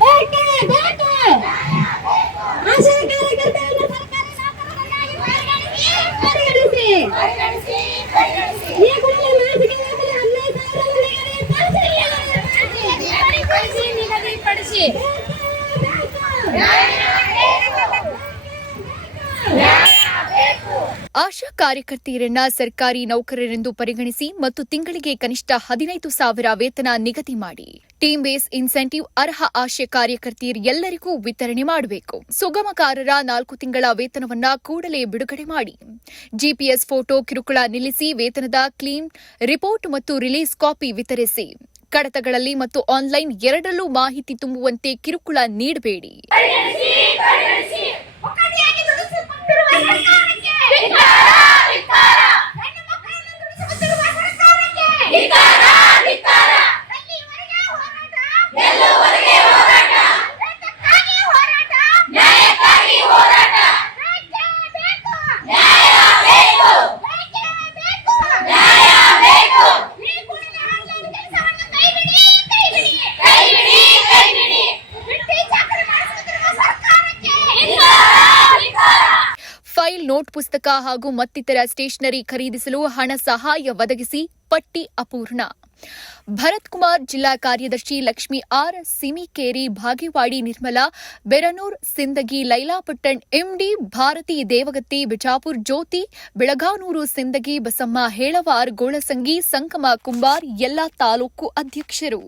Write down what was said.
ಬೇಕೇ ಬೇಕು. ಆಶಾ ಕಾರ್ಯಕರ್ತೆಯರನ್ನು ಸರ್ಕಾರಿ ನೌಕರರನ್ನಾಗಿ ಪರಿಗಣಿಸಿ. ಈ ಕೂಡಲೇ ಮಾಸಿಕ ವೇತನ 15,000 ನಿಗದಿಪಡಿಸಿ. ಆಶಾ ಕಾರ್ಯಕರ್ತೆಯರನ್ನ ಸರ್ಕಾರಿ ನೌಕರರೆಂದು ಪರಿಗಣಿಸಿ ಮತ್ತು ತಿಂಗಳಿಗೆ ಕನಿಷ್ಠ 15,000 ವೇತನ ನಿಗದಿ ಮಾಡಿ. ಟೀಮ್ ಬೇಸ್ ಇನ್ಸೆಂಟಿವ್ ಅರ್ಹ ಆಶಾ ಕಾರ್ಯಕರ್ತೆಯರು ಎಲ್ಲರಿಗೂ ವಿತರಣೆ ಮಾಡಬೇಕು. ಸುಗಮಕಾರರ 4 ತಿಂಗಳ ವೇತನವನ್ನ ಕೂಡಲೇ ಬಿಡುಗಡೆ ಮಾಡಿ. ಜಿಪಿಎಸ್ ಫೋಟೋ ಕಿರುಕುಳ ನಿಲ್ಲಿಸಿ. ವೇತನದ ಕ್ಲೀನ್ ರಿಪೋರ್ಟ್ ಮತ್ತು ರಿಲೀಸ್ ಕಾಪಿ ವಿತರಿಸಿ. ಕಡತಗಳಲ್ಲಿ ಮತ್ತು ಆನ್ಲೈನ್ ಎರಡರಲ್ಲೂ ಮಾಹಿತಿ ತುಂಬುವಂತೆ ಕಿರುಕುಳ ನೀಡಬೇಡಿ. ಫೈಲ್, ನೋಟ್ ಪುಸ್ತಕ ಹಾಗೂ ಮತ್ತಿತರ ಸ್ಟೇಷನರಿ ಖರೀದಿಸಲು ಹಣ ಸಹಾಯ ಒದಗಿಸಿ. ಪಟ್ಟಿ ಅಪೂರ್ಣ. ಭರತ್ ಕುಮಾರ್, ಜಿಲ್ಲಾ ಕಾರ್ಯದರ್ಶಿ, ಲಕ್ಷ್ಮಿ ಆರ್, ಸಿಮಿಕೇರಿ, ಭಾಗಿವಾಡಿ, ನಿರ್ಮಲಾ, ಬೆರನೂರ್, ಸಿಂದಗಿ, ಲೈಲಾಪಟ್ಟಣ್, ಎಂಡಿ, ಭಾರತಿ, ದೇವಗತ್ತಿ, ಬಿಜಾಪುರ್, ಜ್ಯೋತಿ, ಬೆಳಗಾನೂರು, ಸಿಂದಗಿ, ಬಸಮ್ಮ, ಹೇಳವಾರ್, ಗೋಳಸಂಗಿ, ಸಂಕಮ, ಕುಂಬಾರ್ ಎಲ್ಲಾ ತಾಲೂಕು ಅಧ್ಯಕ್ಷರು.